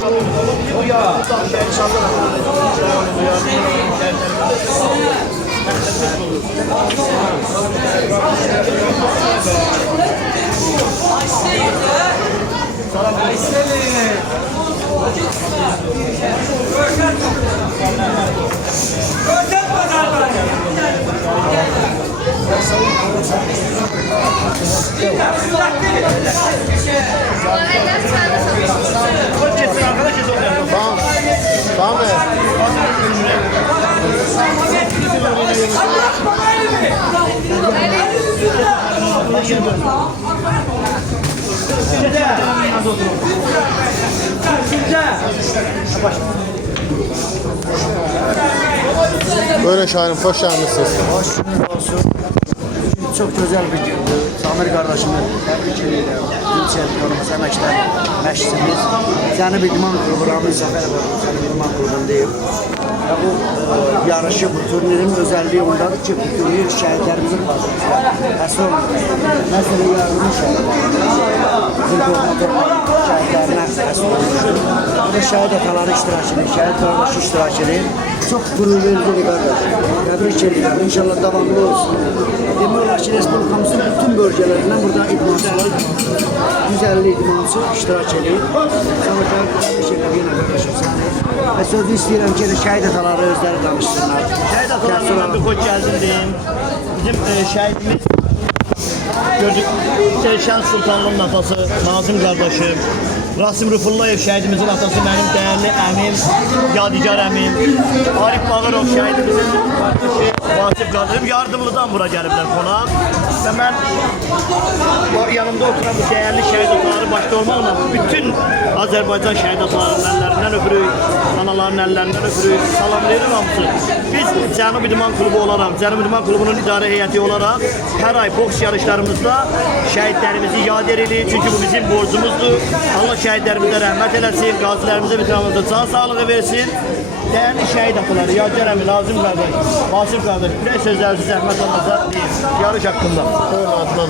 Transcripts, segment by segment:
Tamam. Böyle Şahin, hoş gelmişsiniz. Hoş olsun. Çok güzel bir gündü. Samir kardeşimi tebrik ederim. Bizim şampiyonumuz, emekler, meşqçimiz. Cənub İdman Klubu, Ramil Səfərov Cənub İdman Klubundayım. Ya bu yarışı, bu turnirin özelliği ondadır ki, bu turnir şəhidlərimizin fazlasıyla həsr olunur. Mesela yardımcı bizim doğma şəhidlərinə həsr olunur. Burada şəhid ataları iştirak edir, şəhid kardeşi iştirak edir. Çok gurur vericidir kardeş. Tebrik ederim. İnşallah devamlı olsun. Demek olar ki Respublikamızın bütün bölgelerinden burada idmansılar, 150 idmansız iştirak ediyor. Sana tebrik ederim yine kardeşim seni. Ve sözü istedim ki şehit ataları özleri tanışsınlar. Şehit atalarından bir hoş geldin deyin. Bizim şehidimiz gördük. Şən Sultanlığın atası Nazım kardeşim. Rasim Rıfullayev şehidimizin atası benim değerli əmim, Yadigar əmim. Arif Bağırov şehidimizin kardeşi Vasif kardeşim. Yardımlıdan bura gelibler konağa. Ve ben yanımda oturan bu değerli şehit ataları başta olmakla bütün Azerbaycan şehit atalarının ellerinden öpürük, anaların ellerinden öpürük, salamlayırım hamısı. Biz Cənub İdman Klubu olarak, Cənub İdman Klubunun idare heyeti olarak her ay boks yarışlarımızda şehitlerimizi yad edirik. Çünkü bu bizim borcumuzdur. Allah şehitlerimize rahmet eylesin, gazilerimize bir tarafımızda can sağlığı versin. Değerli şehit ataları, Yadigar əmi, Nazım kardeş, Vasif kardeş, bir sözlerinizi zəhmət olmasa yarış hakkında. Buyurun Adnan.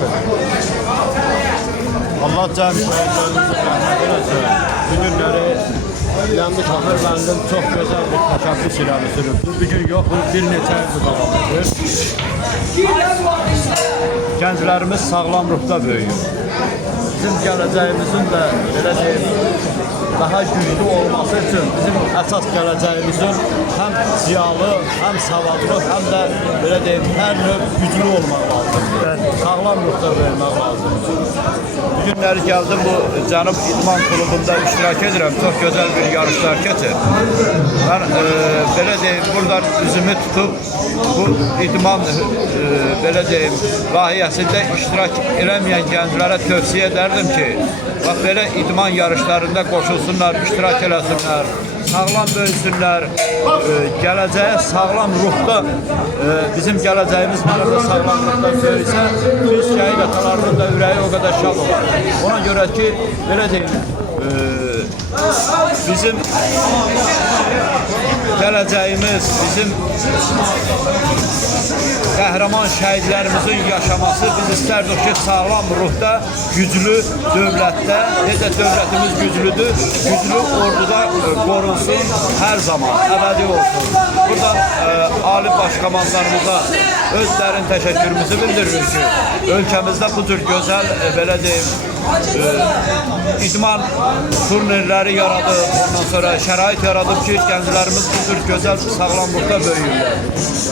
Allah can şehitlerimize rahmet eylesin. Bugünleri Yandı Kamır Bəndin çok güzel bir təşəbbüs ileri sürübdür. Bugün yok, bir neçə il davam edir. Gənclərimiz sağlam ruhda böyüyür. Bizim gələcəyimizin də belə deyim, daha güçlü olması için bizim əsas gələcəyimizin hem ziyalı, hem savadlı, hem de belə deyim, her növ güclü olmaq lazımdır. Sağlam ruhda böyümək lazımdır. Bugünləri geldim bu Cənub İdman Klubunda iştirak edirəm. Çok güzel bir yarışlar keçir. Ben belə deyim, buradan üzümü tutup bu idman belə deyim, layihəsində iştirak eləməyən gənclərə tövsiyə edərdim ki, bax belə idman yarışlarında qoşulsunlar, iştirak eləsinlər, sağlam böyüsünlər, gələcəyə sağlam ruhda, bizim gələcəyimiz mənada sağlam ruhda böyüsə, biz şəhid atalarının da ürəyi o qədər şad olar. Ona görə ki, belə deyim, bizim gələcəyimiz, bizim qəhrəman şəhidlərimizin yaşaması biz istərdik ki, sağlam ruhda, güclü dövlətdə, necə dövlətimiz güclüdür, güclü orduda qorunsun hər zaman, əbədi olsun. Buradan ali başkomandanımıza öz dərin təşəkkürümüzü bildiririk ki, ölkəmizdə bu tür gözəl, belə deyim, idman turnirləri yaradıb, ondan sonra şərait yaradıb ki, gənclərimiz bu tür gözəl sağlamlıqda böyüyürlər.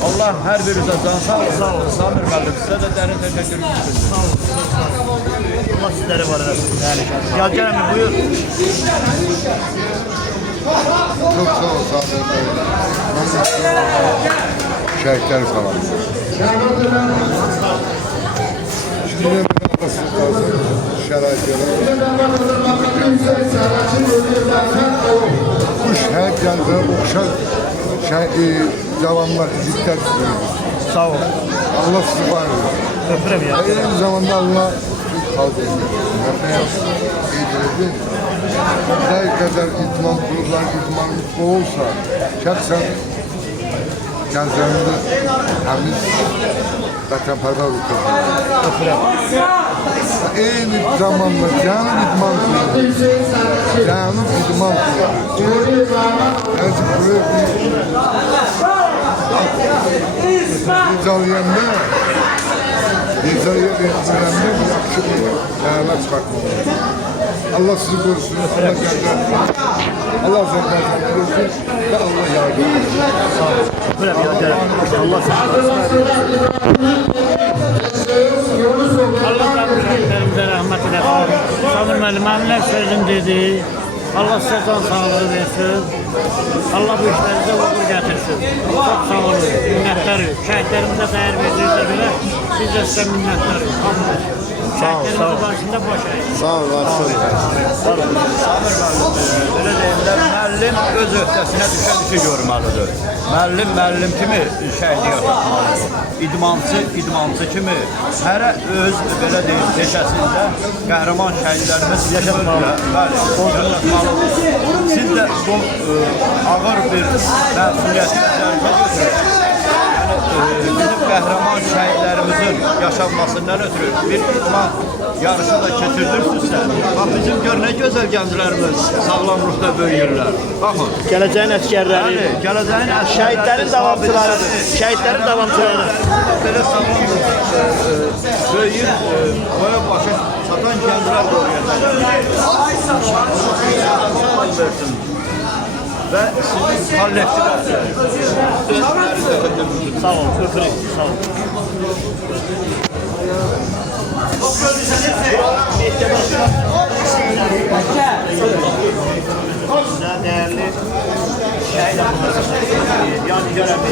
Allah hər birinizə can sağ olsun. Samir müəllim, sizə də dərin təşəkkürümüzü bildirir. Allah sizlere var arasın. Yadigar əmi buyur. Çok sağ ol Samir Bey. Şehitler falan. Şimdi ne nasıl lazım? Şerait bu şehit geldiler, okşar devamlar, izlikler tutuyor. Sağ ol. Allah sizi var edin. Öpürüm ya. Aynı zamanda Allah kaldı. Ne yapsın? İyidir. Ne kadar idman kurullar, idman olsa, şahsen gençlerimizi temiz, vatanperver ülke. Öpürüm. Eyni zamanda Cənub İdman Klubu, Cənub İdman Klubu, Əziz buraya Ricalayanda, yaxşı bir ayağına çıxartmalı. Allah sizi korusun, Allah gəldilər, Allah zərbələr korusun və Allah yardım etsin. Böyle bir yerde. Allah Allah şəhidlərimizə rəhmət eləsin. Samir müəllim, əmlər sözüm dedi. Allah sizə can sağlığı versin. Allah bu işlərinizə uğur gətirsin. Çox sağ olun, minnətdarıq. Şəhidlərimizə dəyər verdiyinizə görə biz də sizə minnətdarıq. Şəhidlərimizin başında baş əyək. Sağ olasın. Belə deyirlər, müəllim öz öhdəsinə düşən işi görməlidir. Müəllim kimi şəhidi yaşatmalıdır. İdmançı kimi hərə öz belə deyil peşəsində qəhrəman şəhidlərimiz yaşatmalıdır. Siz də bu ağır bir məsuliyyətlə cərimə götürür. Bizim qəhrəman şəhidlərimizin yaşanmasından ötürü bir idman yarışı da keçirdirsinizsə, bax bizim gör nə gözəl gənclərimiz sağlam ruhda böyüyürlər. Baxın. Gələcəyin əsgərləri, Yəni, gələcəyin şəhidlərin davamçıları, şəhidlərin davamçıları. Belə sağlam böyüyür, boya başa çatan gənclər doğrayacaq. Və sizin kollektiv Sağ olun, öpürük, sağ olun. Değerli şehit arkadaşlar, yani görevli